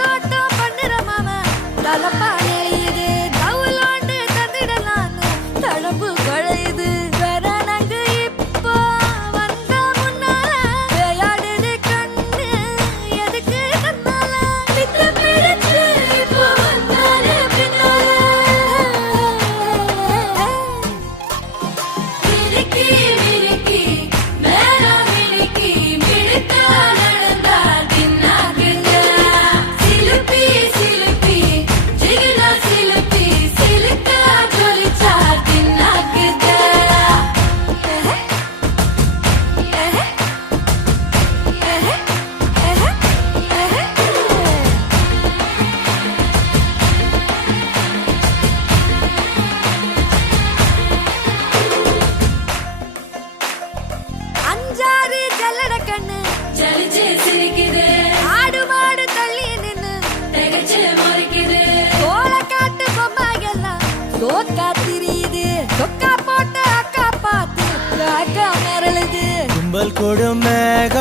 தோட்டம் பண்ணுற மாமா தலப்பா நெளியுது தவுலாண்டு தந்திடலான்னு தழம்பு குழையுது வேற நாங்க இப்போ வந்த முன்னால விளையாடுது கண்ணு எதுக்கு தன்னால வித்து பிடிச்சு இப்போ வந்தாலே பின்னால விரிக்கி விரிக்கி மேல விரிக்கி மிடுக்கா நடந்தா தின்னாக்குங்க சிலுப்பி சிலுப்பி ஜிகினா சிலுப்பி சிலுக்கா ஜொலிச்சா தின்னாக்குங்க அஞ்சாறு ஜல்லட கண்ணு ஜலிச்சு சிரிக்குது ஆடு மாடு தள்ளி நின்னு திகச்சு முறைக்குது தோள காட்டு பொம்மையெல்லாம் சோக்கா திரியுது சொக்கா போட்ட அக்கா பார்த்து அக்கா மிரளுது கும்பல் கொடும் மேகம்